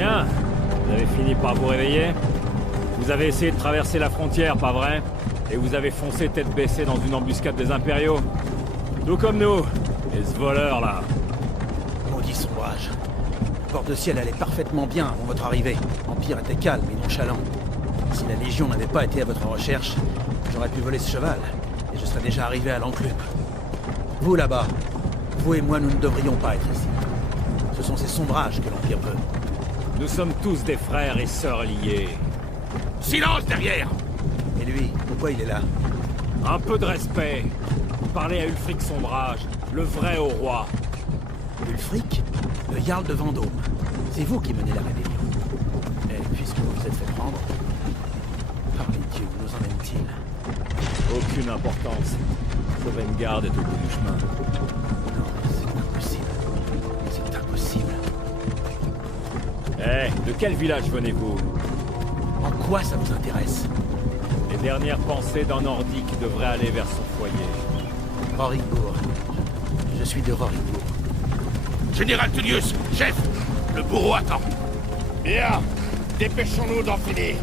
Tiens, vous avez fini par vous réveiller? Vous avez essayé de traverser la frontière, pas vrai? Et vous avez foncé tête baissée dans une embuscade des impériaux. Tout comme nous. Et ce voleur-là. Maudit sauvage. Le port de ciel allait parfaitement bien avant votre arrivée. L'Empire était calme et nonchalant. Si la Légion n'avait pas été à votre recherche, j'aurais pu voler ce cheval. Et je serais déjà arrivé à l'enclume. Vous là-bas, vous et moi, nous ne devrions pas être ici. Ce sont ces sombrages que l'Empire veut. Nous sommes tous des frères et sœurs liés. Silence derrière! Et lui, pourquoi il est là? Un peu de respect. Parlez à Ulfric Sombrage, le vrai au roi. Ulfric, le Jarl de Vendôme. C'est vous qui menez la rébellion. Et puisque vous vous êtes fait prendre, par les dieux, nous en aime-t-il? Aucune importance. Sovngarde est au bout du chemin. Non, c'est impossible. C'est impossible. De quel village venez-vous? En quoi ça vous intéresse? Les dernières pensées d'un Nordique devraient aller vers son foyer. Rorikbourg. Je suis de Rorikbourg. Général Tullius, chef! Le bourreau attend. Bien. Dépêchons-nous d'en finir.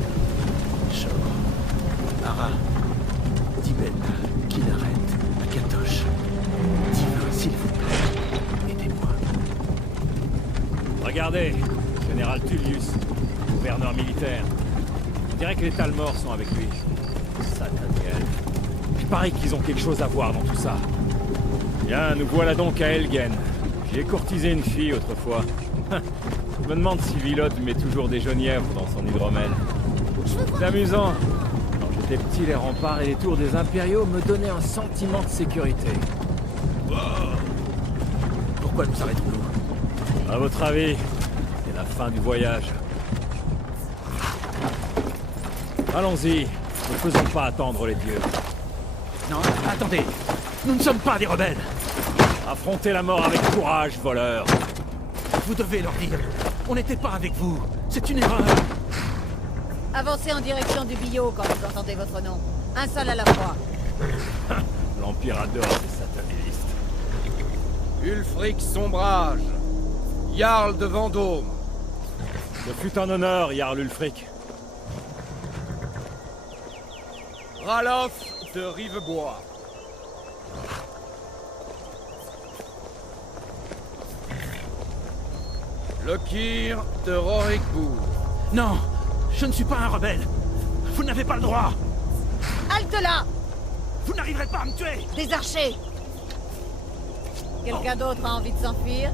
Shor, Ara, Tibet, Kinaret, Akatosh. Divin, s'il vous plaît, aidez-moi. Regardez, Général Tullius, gouverneur militaire. On dirait que les Talmors sont avec lui. Sataniel. Il paraît qu'ils ont quelque chose à voir dans tout ça. Bien, nous voilà donc à Elgen. J'ai courtisé une fille autrefois. Je me demande si Vilod met toujours des genièvres dans son hydromel. C'est amusant. Quand j'étais petit, les remparts et les tours des impériaux me donnaient un sentiment de sécurité. Pourquoi nous arrêtons-nous? À votre avis, c'est la fin du voyage. Allons-y, ne faisons pas attendre les dieux. Non, attendez. Nous ne sommes pas des rebelles. Affrontez la mort avec courage, voleur. Vous devez leur dire. On n'était pas avec vous. C'est une erreur. Avancez en direction du billot quand vous entendez votre nom. Un seul à la fois. L'Empire adore ces satanistes. Ulfric Sombrage, Jarl de Vendôme. Ce fut un honneur, Jarl Ulfric. Ralof de Rivebois. Lokir de Rorikbourg. Non, je ne suis pas un rebelle. Vous n'avez pas le droit. Halte là! Vous n'arriverez pas à me tuer. Des archers! Quelqu'un d'autre a envie de s'enfuir?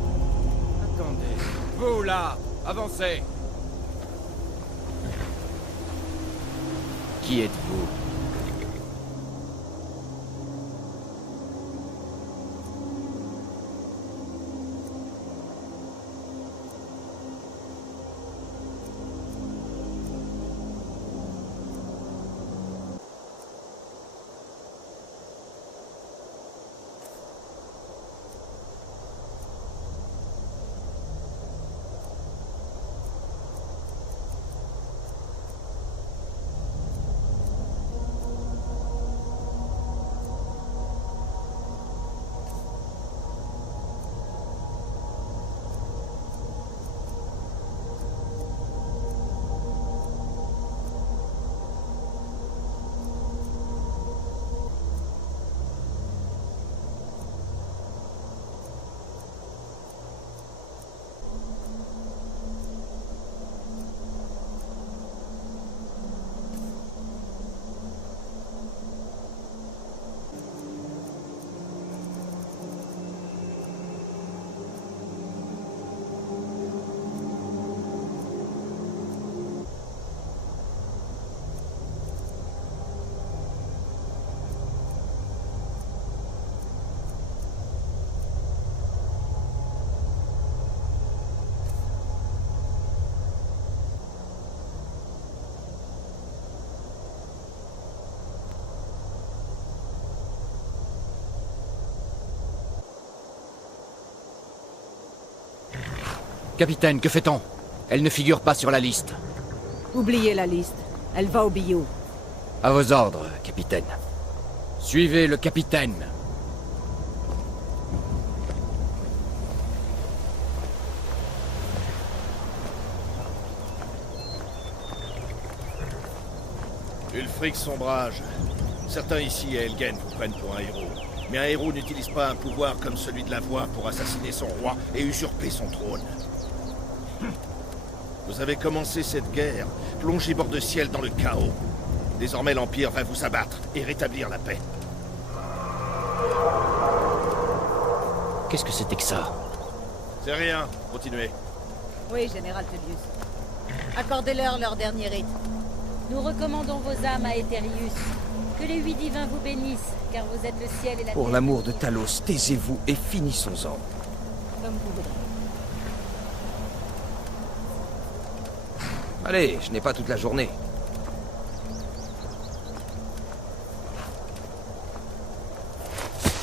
Attendez. Vous là, avancez. Qui êtes-vous? Capitaine, que fait-on? Elle ne figure pas sur la liste. Oubliez la liste. Elle va au billot. À vos ordres, capitaine. Suivez le capitaine. Ulfric Sombrage. Certains ici à Elgen vous prennent pour un héros. Mais un héros n'utilise pas un pouvoir comme celui de la voix pour assassiner son roi et usurper son trône. Vous avez commencé cette guerre, plongé bord de ciel dans le chaos. Désormais l'Empire va vous abattre et rétablir la paix. Qu'est-ce que c'était que ça? C'est rien, continuez. Oui, Général Tullius. Accordez-leur leur dernier rite. Nous recommandons vos âmes à Aetherius. Que les 8 divins vous bénissent, car vous êtes le ciel et la Pour terre. l'amour de Talos, taisez-vous et finissons-en. Comme vous voudrez. Allez, je n'ai pas toute la journée.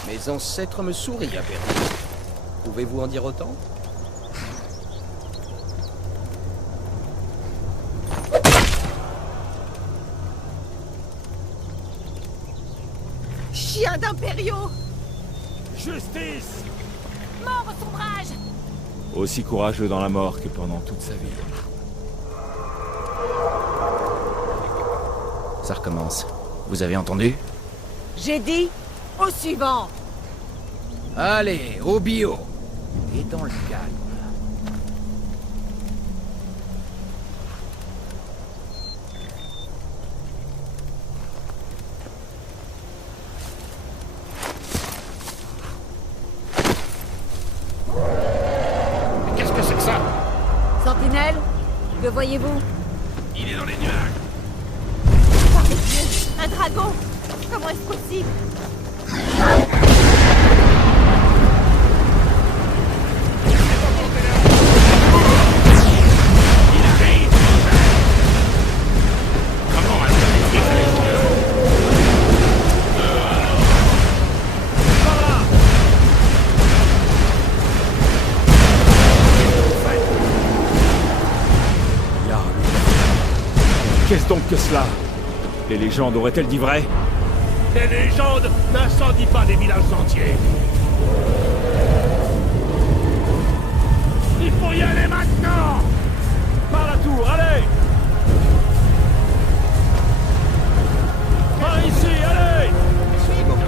Mes ancêtres me sourient à Perry. Pouvez-vous en dire autant? Chien d'impériaux! Justice! Mort au sombrage! Aussi courageux dans la mort que pendant toute sa vie. Ça recommence. Vous avez entendu? J'ai dit au suivant! Allez, au bio. Et dans le calme. Mais qu'est-ce que c'est que ça? Sentinelle, que voyez-vous? Il est dans les nuages. Par les dieux, un dragon! Comment est-ce possible? Il arrive. Comment Qu'est-ce donc que cela? Les légendes auraient-elles dit vrai? Les légendes n'incendient pas des villages entiers. Il faut y aller maintenant. Par la tour, allez! Par ici, allez! Suivons.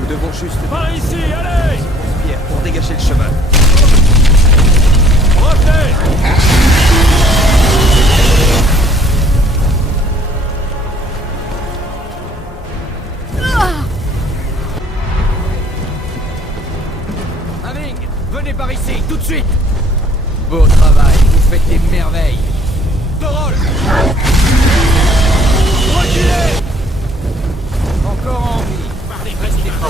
Nous devons juste Par ici, allez! Pierre pour dégager le chemin. Revenez! Aming, venez par ici, tout de suite. Beau travail, vous faites des merveilles. Torol! Reculez! Encore en vie. Restez prêts.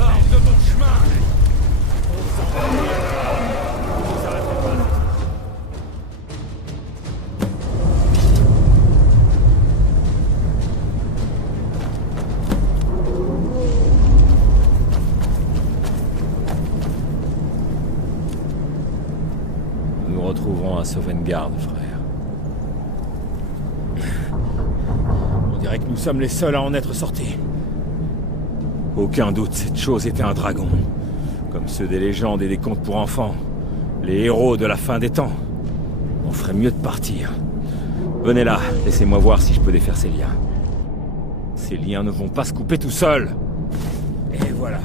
Hors de mon chemin. Nous nous retrouverons à Sovngarde, frère. On dirait que nous sommes les seuls à en être sortis. Aucun doute, cette chose était un dragon. Comme ceux des légendes et des contes pour enfants. Les héros de la fin des temps. On ferait mieux de partir. Venez là, laissez-moi voir si je peux défaire ces liens. Ces liens ne vont pas se couper tout seuls. Et voilà.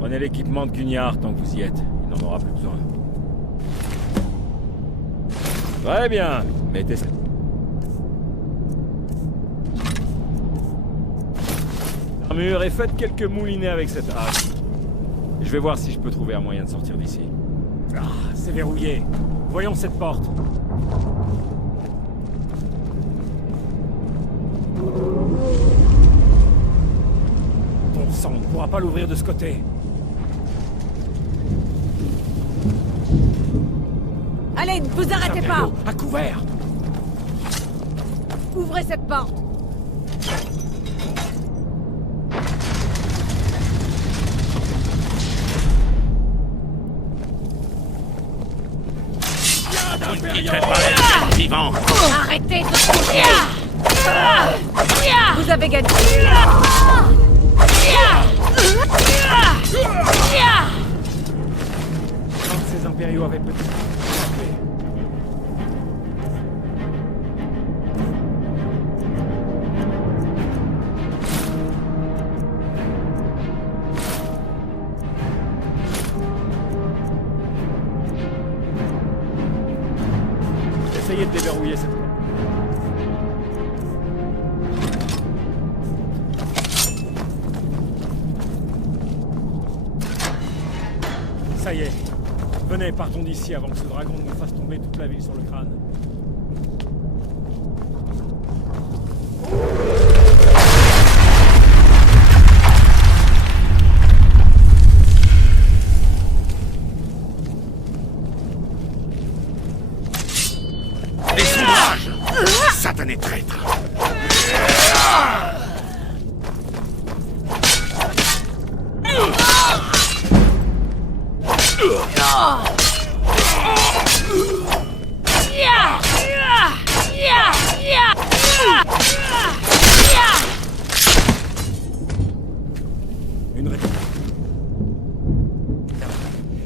Prenez l'équipement de Gugnard tant que vous y êtes. Il n'en aura plus besoin. Très bien. Mettez ça. Armure et faites quelques moulinets avec cette hache. Je vais voir si je peux trouver un moyen de sortir d'ici. Ah, c'est verrouillé. Voyons cette porte. Bon sang, on ne pourra pas l'ouvrir de ce côté. Allez, ne vous arrêtez pas! À couvert. Ouvrez cette porte! quitterai pas Elgen vivant. Arrêtez de courir. Vous avez gagné. Un de ces impériaux avait peut-être... Essayez de déverrouiller cette porte. Ça y est. Venez, partons d'ici avant que ce dragon ne nous fasse tomber toute la ville sur le crâne. Les ombrages! Satané traître! Une réponse.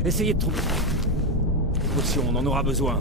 Essayez de trouver... Des potions, on en aura besoin.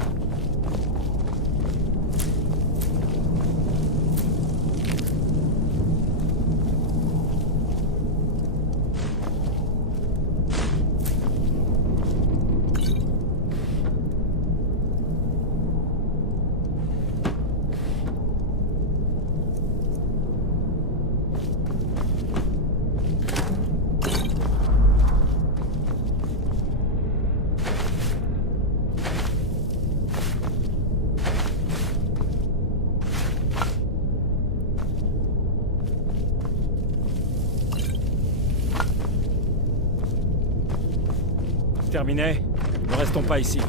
Terminé. Ne restons pas ici.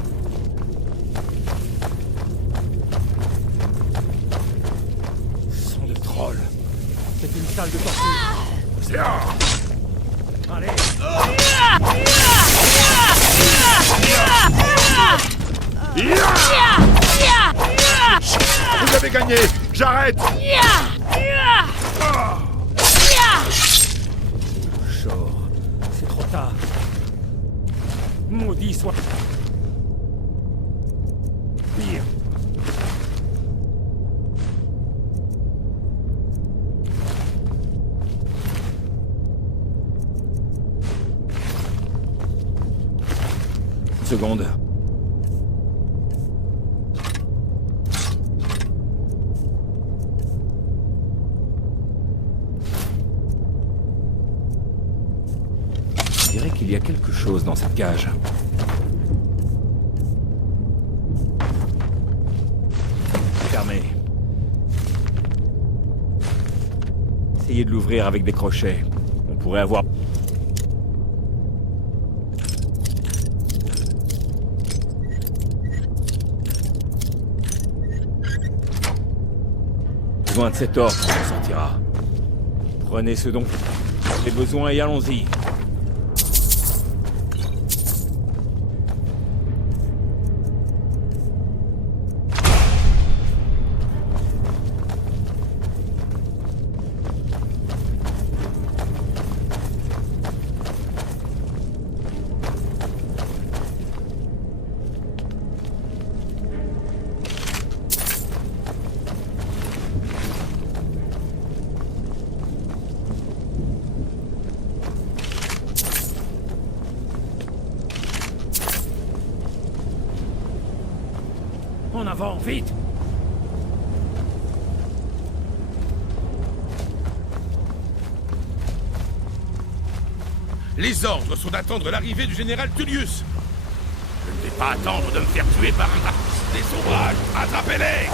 Sang de troll. C'est une salle de torture. C'est là. Allez. Vous avez gagné! J'arrête! Shore. C'est trop tard. Maudit soit... Pire. Une seconde. Je dirais qu'il y a quelque chose dans cette cage. Fermé. Essayez de l'ouvrir avec des crochets. On pourrait avoir... Besoin de cet or, on s'en sortira. Prenez ce dont vous avez besoin et allons-y. En avant, vite! Les ordres sont d'attendre l'arrivée du général Tullius. Je ne vais pas attendre de me faire tuer par un artiste des ombrages. Attrapez-les!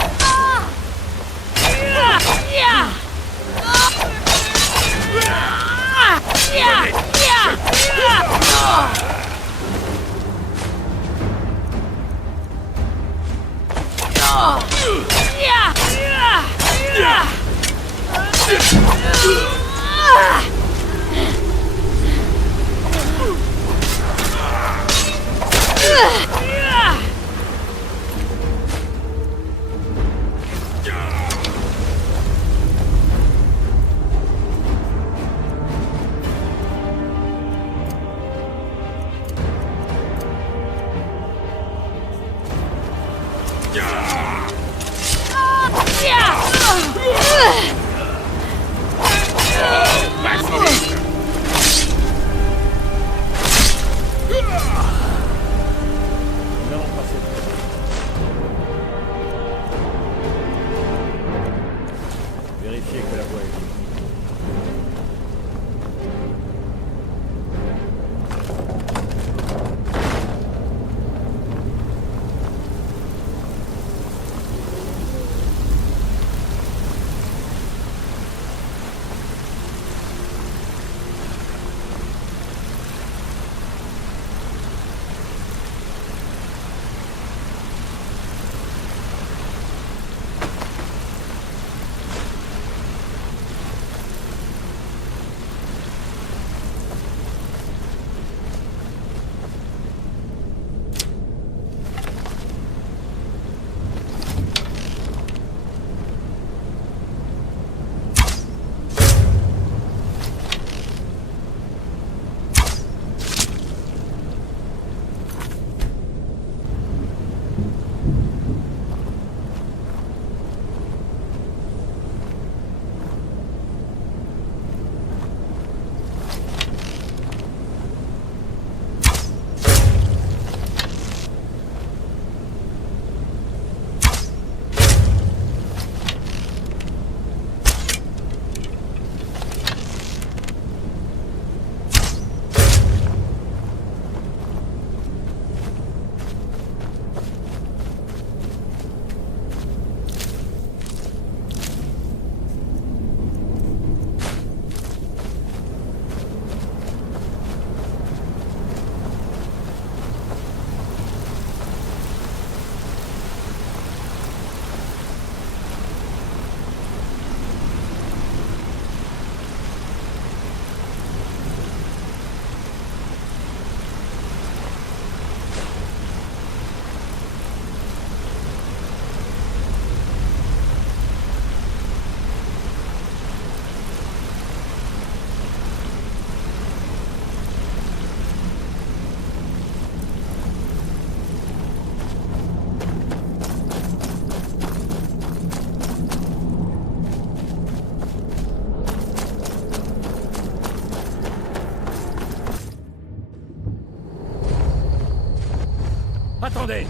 Attendez!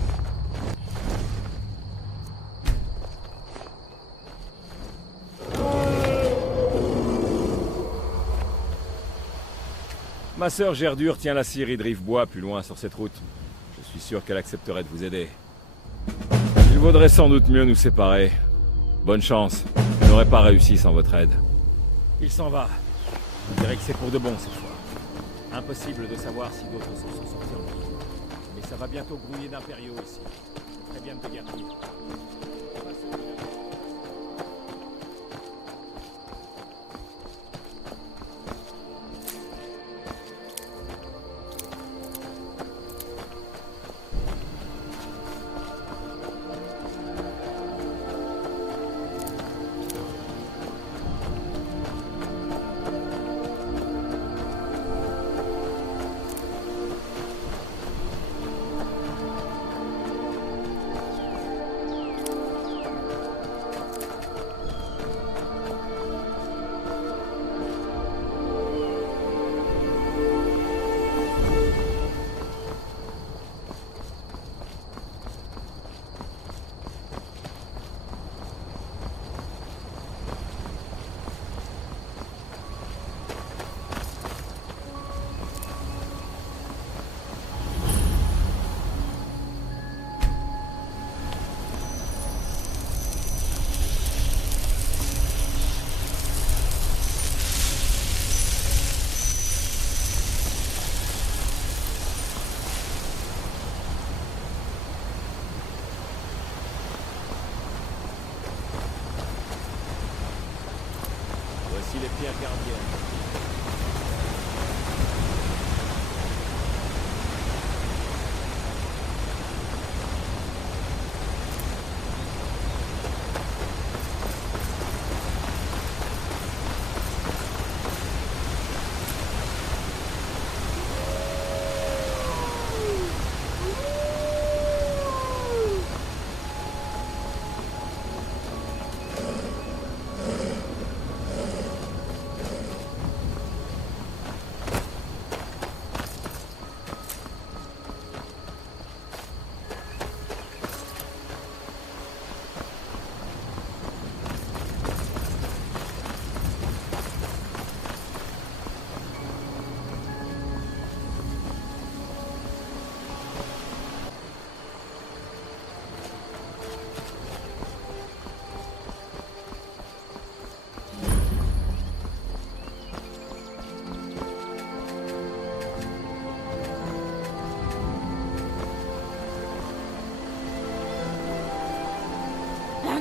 Ma sœur Gerdure tient la scierie de Rivebois plus loin sur cette route. Je suis sûr qu'elle accepterait de vous aider. Il vaudrait sans doute mieux nous séparer. Bonne chance. Je n'aurais pas réussi sans votre aide. Il s'en va. On dirait que c'est pour de bon cette fois. Impossible de savoir si d'autres s'en sont sortis en vie. Mais ça va bientôt grouiller d'impériaux ici. Très bien de te garder. Voici les pierres gardiennes.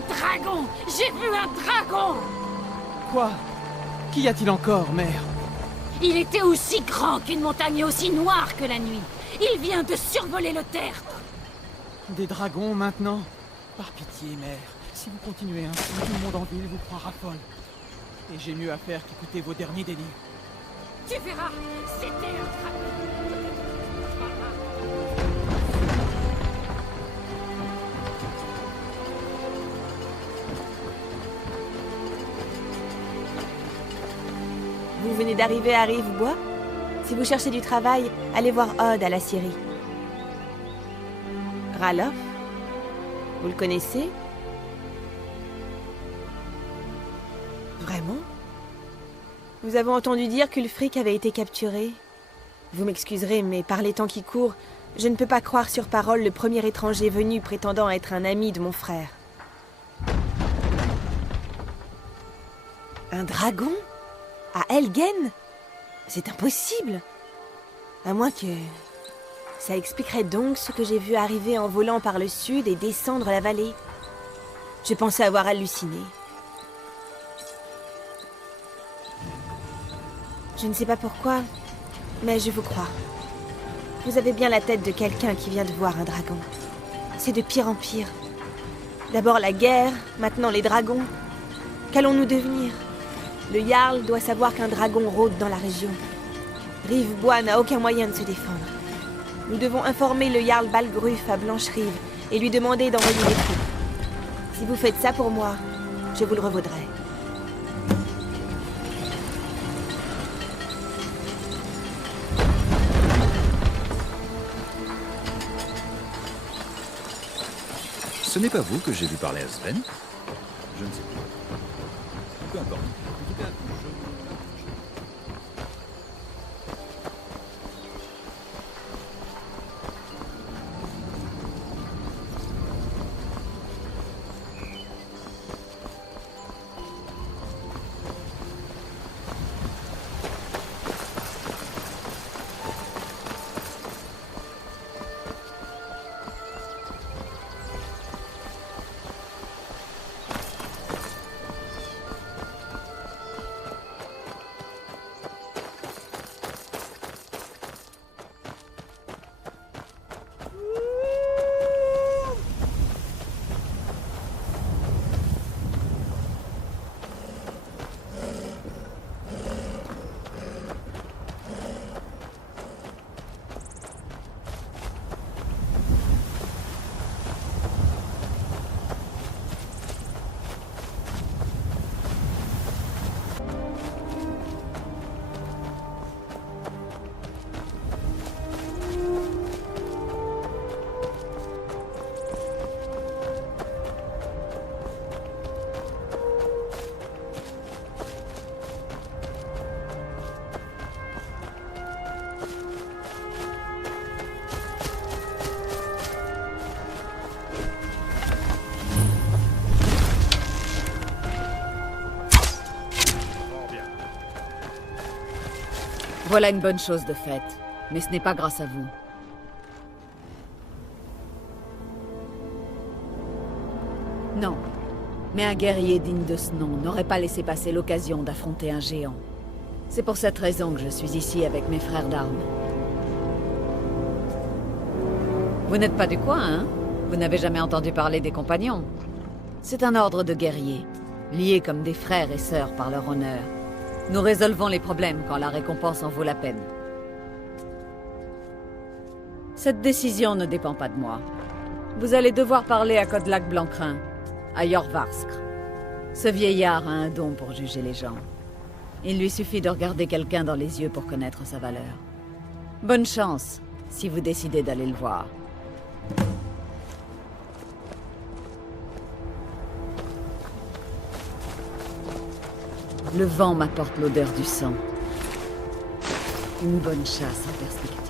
Dragon! J'ai vu un dragon! Quoi? Qu'y a-t-il encore, mère? Il était aussi grand qu'une montagne et aussi noire que la nuit. Il vient de survoler le tertre. Des dragons maintenant? Par pitié, mère. Si vous continuez ainsi, tout le monde en ville vous croira folle. Et j'ai mieux à faire qu'écouter vos derniers délires. Tu verras, c'était un dragon. Vous venez d'arriver à Rivebois? Si vous cherchez du travail, allez voir Odd à la scierie. Ralof? Vous le connaissez? Vraiment? Nous avons entendu dire qu'Ulfric avait été capturé. Vous m'excuserez, mais par les temps qui courent, je ne peux pas croire sur parole le premier étranger venu prétendant être un ami de mon frère. Un dragon? À Helgen? C'est impossible. À moins que... Ça expliquerait donc ce que j'ai vu arriver en volant par le sud et descendre la vallée. Je pensais avoir halluciné. Je ne sais pas pourquoi, mais je vous crois. Vous avez bien la tête de quelqu'un qui vient de voir un dragon. C'est de pire en pire. D'abord la guerre, maintenant les dragons. Qu'allons-nous devenir ? Le Jarl doit savoir qu'un dragon rôde dans la région. Rivebois n'a aucun moyen de se défendre. Nous devons informer le Jarl Balgruf à Blancherive et lui demander d'envoyer des troupes. Si vous faites ça pour moi, je vous le revaudrai. Ce n'est pas vous que j'ai vu parler à Sven? Je ne sais pas. Peu importe. En tout cas, Voilà une bonne chose de faite, mais ce n'est pas grâce à vous. Non, mais un guerrier digne de ce nom n'aurait pas laissé passer l'occasion d'affronter un géant. C'est pour cette raison que je suis ici avec mes frères d'armes. Vous n'êtes pas du coin, hein? Vous n'avez jamais entendu parler des compagnons? C'est un ordre de guerriers, liés comme des frères et sœurs par leur honneur. Nous résolvons les problèmes quand la récompense en vaut la peine. Cette décision ne dépend pas de moi. Vous allez devoir parler à Kodlak Blancrin, à Jorvarskr. Ce vieillard a un don pour juger les gens. Il lui suffit de regarder quelqu'un dans les yeux pour connaître sa valeur. Bonne chance, si vous décidez d'aller le voir. Le vent m'apporte l'odeur du sang. Une bonne chasse en perspective.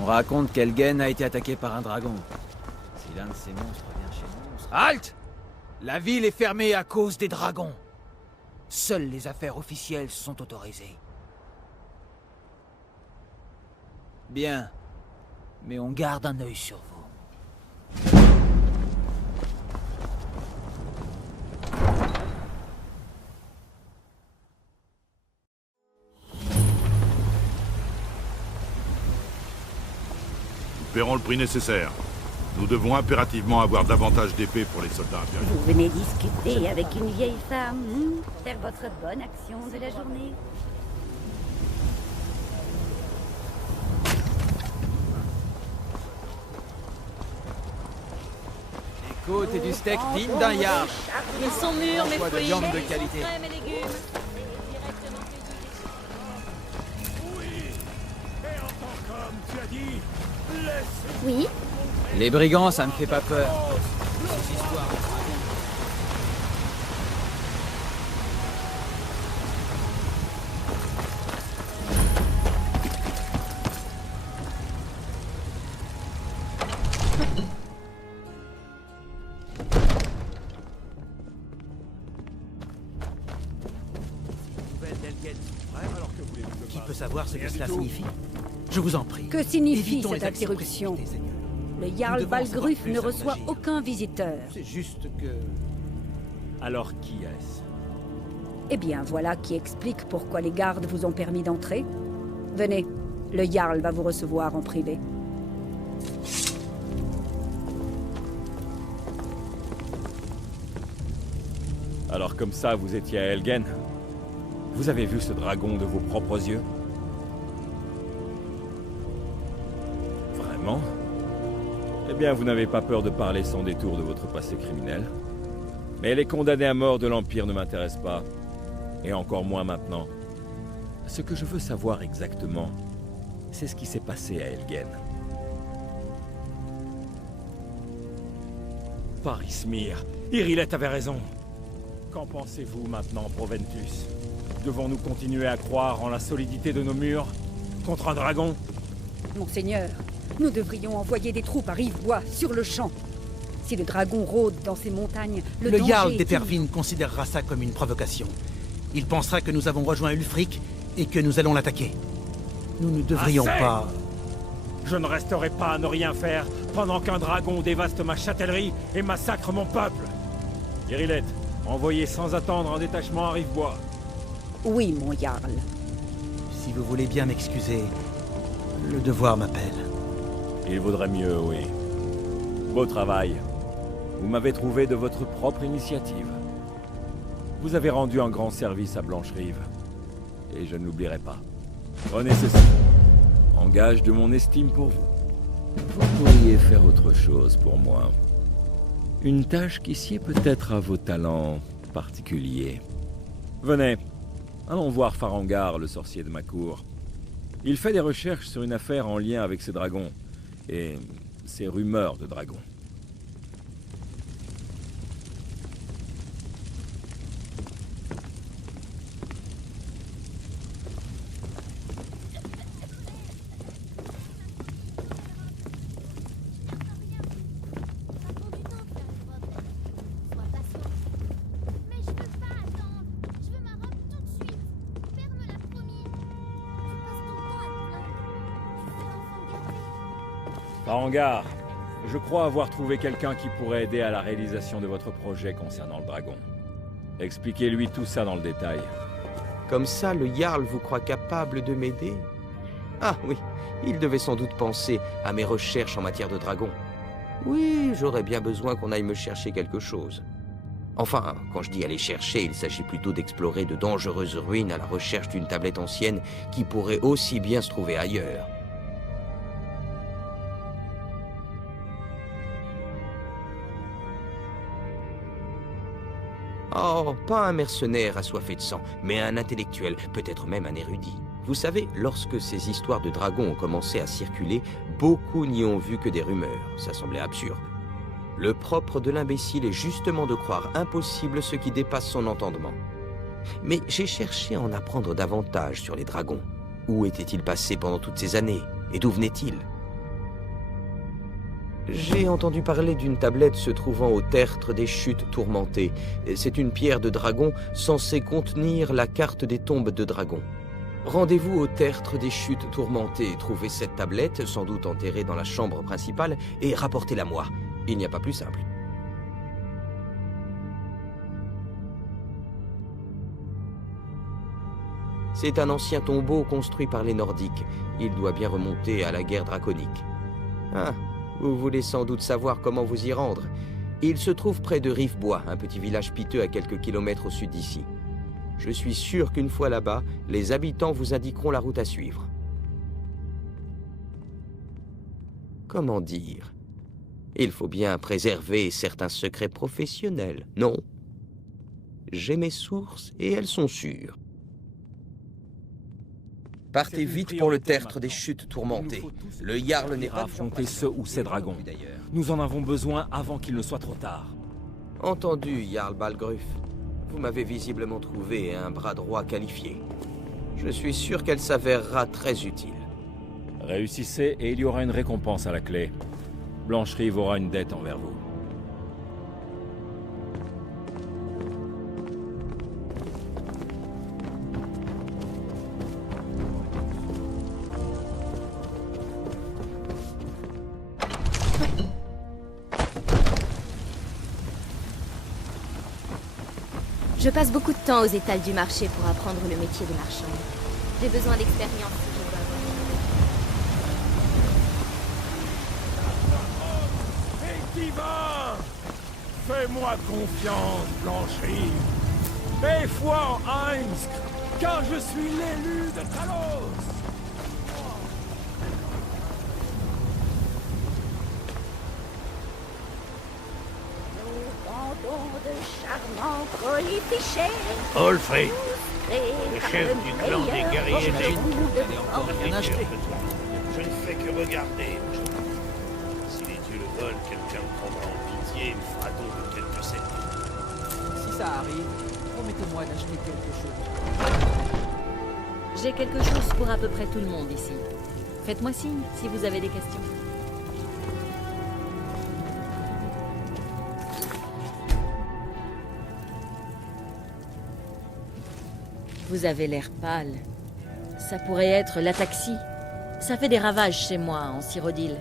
On raconte qu'Elgen a été attaqué par un dragon. Si l'un de ces monstres vient chez nous... Halt! La ville est fermée à cause des dragons. Seules les affaires officielles sont autorisées. Bien. Mais on garde un œil sur vous. Nous paierons le prix nécessaire. Nous devons impérativement avoir davantage d'épées pour les soldats impériaux. Vous venez discuter avec une vieille femme, faire votre bonne action de la journée. Des côtes et du steak digne d'un yard. Ils sont mûrs, mes Choix de fruits. viande de Ils sont qualité. frais, mes légumes. Oui? Les brigands, ça me fait pas peur. Ces histoires de dragons. Qui peut savoir ce que cela signifie? Je vous en prie. Que signifie Évitons cette les accès interruption? précipités, Seigneur. Le Jarl Nous devons en savoir Balgruf plus ne à votre reçoit agir. aucun visiteur. C'est juste que... Alors qui est-ce? Eh bien, voilà qui explique pourquoi les gardes vous ont permis d'entrer. Venez, le Jarl va vous recevoir en privé. Alors comme ça, vous étiez à Helgen? Vous avez vu ce dragon de vos propres yeux? Vraiment? Eh bien, vous n'avez pas peur de parler sans détour de votre passé criminel. Mais les condamnés à mort de l'Empire ne m'intéressent pas. Et encore moins maintenant. Ce que je veux savoir exactement, c'est ce qui s'est passé à Helgen. Parismir, Irilette avait raison. Qu'en pensez-vous maintenant, Proventus? Devons-nous continuer à croire en la solidité de nos murs contre un dragon? Monseigneur, nous devrions envoyer des troupes à Rivebois, sur le champ. Si le dragon rôde dans ces montagnes, le danger Jarl est d'Epervine considérera ça comme une provocation. Il pensera que nous avons rejoint Ulfric et que nous allons l'attaquer. Nous ne devrions pas... Je ne resterai pas à ne rien faire pendant qu'un dragon dévaste ma châtellerie et massacre mon peuple. Irilette, envoyez sans attendre un détachement à Rivebois. Oui, mon Jarl. Si vous voulez bien m'excuser, le devoir m'appelle. Il vaudrait mieux, oui. Beau travail. Vous m'avez trouvé de votre propre initiative. Vous avez rendu un grand service à Blancherive. Et je ne l'oublierai pas. Prenez ceci. En gage de mon estime pour vous. Vous pourriez faire autre chose pour moi. Une tâche qui sied peut-être à vos talents particuliers. Venez, allons voir Farangar, le sorcier de ma cour. Il fait des recherches sur une affaire en lien avec ces dragons. Et ces rumeurs de dragons. Farangar, je crois avoir trouvé quelqu'un qui pourrait aider à la réalisation de votre projet concernant le dragon. Expliquez-lui tout ça dans le détail. Comme ça, le Jarl vous croit capable de m'aider? Ah oui, il devait sans doute penser à mes recherches en matière de dragon. Oui, j'aurais bien besoin qu'on aille me chercher quelque chose. Enfin, quand je dis aller chercher, il s'agit plutôt d'explorer de dangereuses ruines à la recherche d'une tablette ancienne qui pourrait aussi bien se trouver ailleurs. Oh, pas un mercenaire assoiffé de sang, mais un intellectuel, peut-être même un érudit. Vous savez, lorsque ces histoires de dragons ont commencé à circuler, beaucoup n'y ont vu que des rumeurs. Ça semblait absurde. Le propre de l'imbécile est justement de croire impossible ce qui dépasse son entendement. Mais j'ai cherché à en apprendre davantage sur les dragons. Où étaient-ils passés pendant toutes ces années? Et d'où venaient-ils? J'ai entendu parler d'une tablette se trouvant au tertre des chutes tourmentées. C'est une pierre de dragon censée contenir la carte des tombes de dragons. Rendez-vous au tertre des chutes tourmentées, trouvez cette tablette, sans doute enterrée dans la chambre principale, et rapportez-la moi. Il n'y a pas plus simple. C'est un ancien tombeau construit par les Nordiques. Il doit bien remonter à la guerre draconique. Ah, vous voulez sans doute savoir comment vous y rendre. Il se trouve près de Rivebois, un petit village piteux à quelques kilomètres au sud d'ici. Je suis sûr qu'une fois là-bas, les habitants vous indiqueront la route à suivre. Comment dire? Il faut bien préserver certains secrets professionnels, non? J'ai mes sources et elles sont sûres. Partez vite pour le tertre des chutes tourmentées. Le Jarl n'est pas affronter ceux ou ces dragons. Nous en avons besoin avant qu'il ne soit trop tard. Entendu, Jarl Balgruuf. Vous m'avez visiblement trouvé un bras droit qualifié. Je suis sûr qu'elle s'avérera très utile. Réussissez et il y aura une récompense à la clé. Blancherive aura une dette envers vous. Je Je passe beaucoup de temps aux étals du marché pour apprendre le métier de marchand. J'ai besoin d'expérience si je dois avoir. Et qui va? Fais-moi confiance, Blancherie. Aie foi en Heinz, car je suis l'élu de Talos. De charmants colifichets. Olfrid, Le chef du clan des guerriers Rien acheté. Je ne fais que regarder. Si les dieux le veulent, quelqu'un me prendra en pitié et me fera don de quelques secondes. Si ça arrive, promettez-moi d'acheter quelque chose. J'ai quelque chose pour à peu près tout le monde ici. Faites-moi signe si vous avez des questions. Vous avez l'air pâle. Ça pourrait être l'ataxie. Ça fait des ravages chez moi, en Cyrodiil.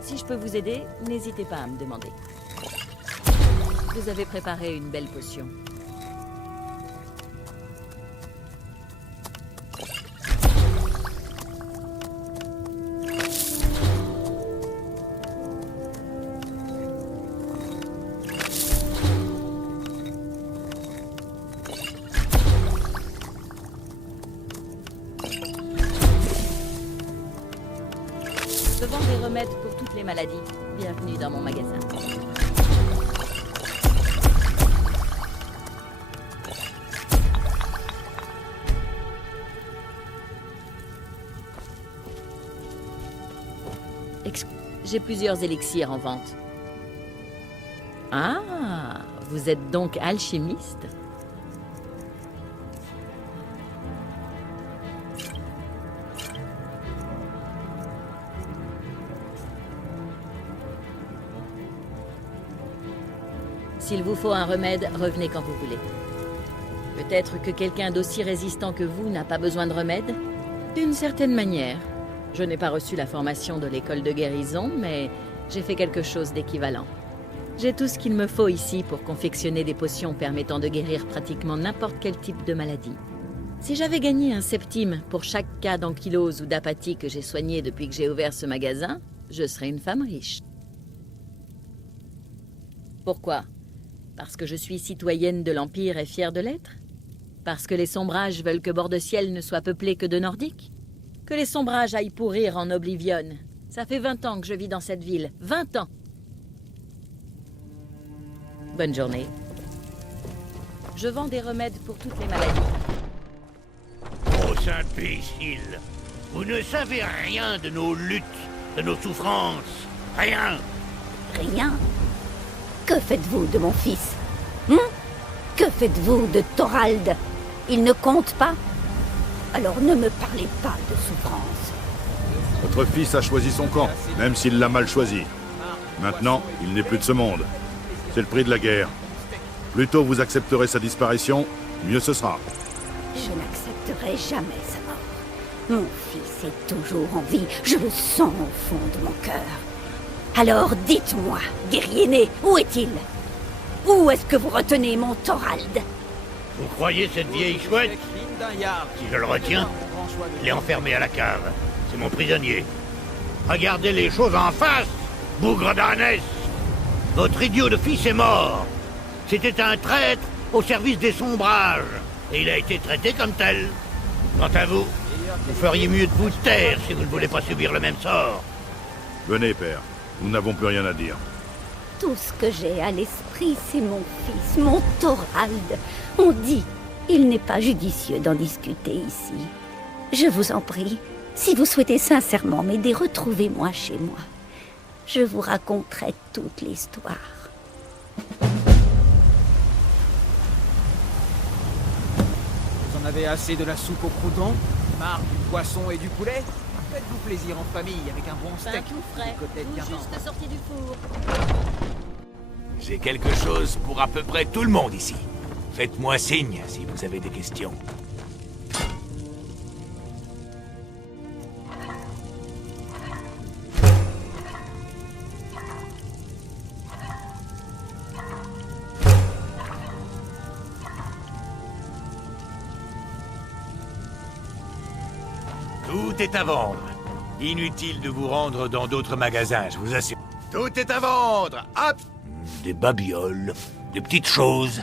Si je peux vous aider, n'hésitez pas à me demander. Vous avez préparé une belle potion. Je vends des remèdes pour toutes les maladies. Bienvenue dans mon magasin. J'ai plusieurs élixirs en vente. Ah, vous êtes donc alchimiste? S'il vous faut un remède, revenez quand vous voulez. Peut-être que quelqu'un d'aussi résistant que vous n'a pas besoin de remède? D'une certaine manière. Je n'ai pas reçu la formation de l'école de guérison, mais j'ai fait quelque chose d'équivalent. J'ai tout ce qu'il me faut ici pour confectionner des potions permettant de guérir pratiquement n'importe quel type de maladie. Si j'avais gagné un septime pour chaque cas d'ankylose ou d'apathie que j'ai soigné depuis que j'ai ouvert ce magasin, je serais une femme riche. Pourquoi? Parce que je suis citoyenne de l'Empire et fière de l'être? Parce que les Sombrages veulent que Bordeciel ne soit peuplé que de Nordiques? Que les Sombrages aillent pourrir en Oblivion. Ça fait 20 ans que je vis dans cette ville. 20 ans! Bonne journée. Je vends des remèdes pour toutes les maladies. Gros imbécile! Vous ne savez rien de nos luttes, de nos souffrances. Rien! Rien. Que faites-vous de mon fils? Que faites-vous de Thorald? Il ne compte pas? Alors ne me parlez pas de souffrance. Votre fils a choisi son camp, même s'il l'a mal choisi. Maintenant, il n'est plus de ce monde. C'est le prix de la guerre. Plus tôt vous accepterez sa disparition, mieux ce sera. Je n'accepterai jamais sa mort. Mon fils est toujours en vie, je le sens au fond de mon cœur. Alors dites-moi, guerrier né, où est-il? Où est-ce que vous retenez mon Thorald? Vous croyez cette vieille chouette? Si je le retiens, je l'ai enfermé à la cave. C'est mon prisonnier. Regardez les choses en face, bougre d'ânesse. Votre idiot de fils est mort. C'était un traître au service des Sombrages. Et il a été traité comme tel. Quant à vous, vous feriez mieux de vous taire si vous ne voulez pas subir le même sort. Venez, père. Nous n'avons plus rien à dire. Tout ce que j'ai à l'esprit, c'est mon fils, mon Thorald. On dit, il n'est pas judicieux d'en discuter ici. Je vous en prie, si vous souhaitez sincèrement m'aider, retrouvez-moi chez moi. Je vous raconterai toute l'histoire. Vous en avez assez de la soupe au crouton? Marre du poisson et du poulet? Faites-vous plaisir en famille avec un bon Pain steak. tout frais, des côtelettes tout bien juste sorti du four. J'ai quelque chose pour à peu près tout le monde ici. Faites-moi signe si vous avez des questions. Tout est à vendre. Inutile de vous rendre dans d'autres magasins, je vous assure. Tout est à vendre. Hop! Des babioles, des petites choses.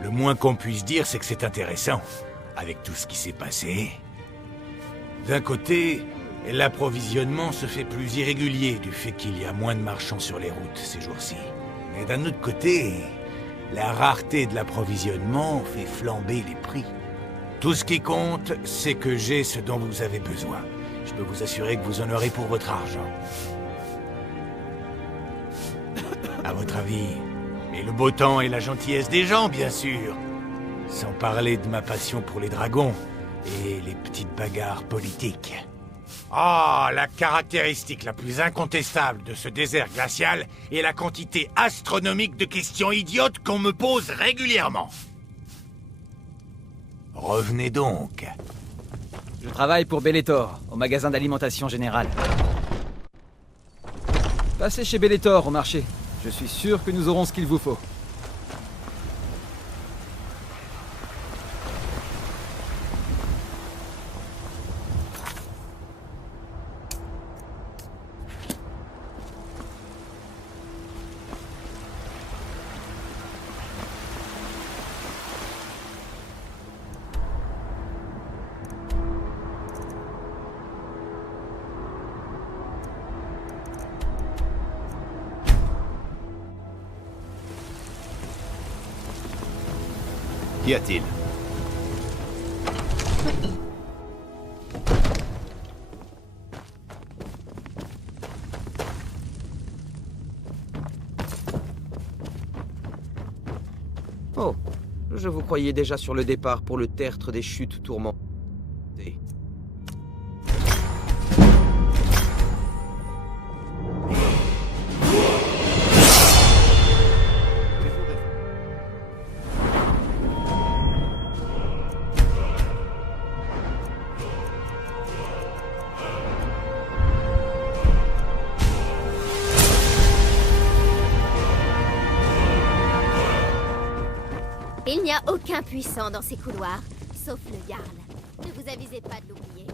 Le moins qu'on puisse dire, c'est que c'est intéressant, avec tout ce qui s'est passé. D'un côté, l'approvisionnement se fait plus irrégulier du fait qu'il y a moins de marchands sur les routes ces jours-ci. Mais d'un autre côté, la rareté de l'approvisionnement fait flamber les prix. Tout ce qui compte, c'est que j'ai ce dont vous avez besoin. Je peux vous assurer que vous en aurez pour votre argent. À votre avis, mais le beau temps et la gentillesse des gens, bien sûr. Sans parler de ma passion pour les dragons et les petites bagarres politiques. Ah, la caractéristique la plus incontestable de ce désert glacial est la quantité astronomique de questions idiotes qu'on me pose régulièrement. Revenez donc. Je travaille pour Bellator, au magasin d'alimentation générale. Passez chez Bellator au marché. Je suis sûr que nous aurons ce qu'il vous faut. Qu'y a-t-il? Oh, je vous croyais déjà sur le départ pour le tertre des chutes tourmentées. Il n'y a aucun puissant dans ces couloirs, sauf le Jarl. Ne vous avisez pas de l'oublier.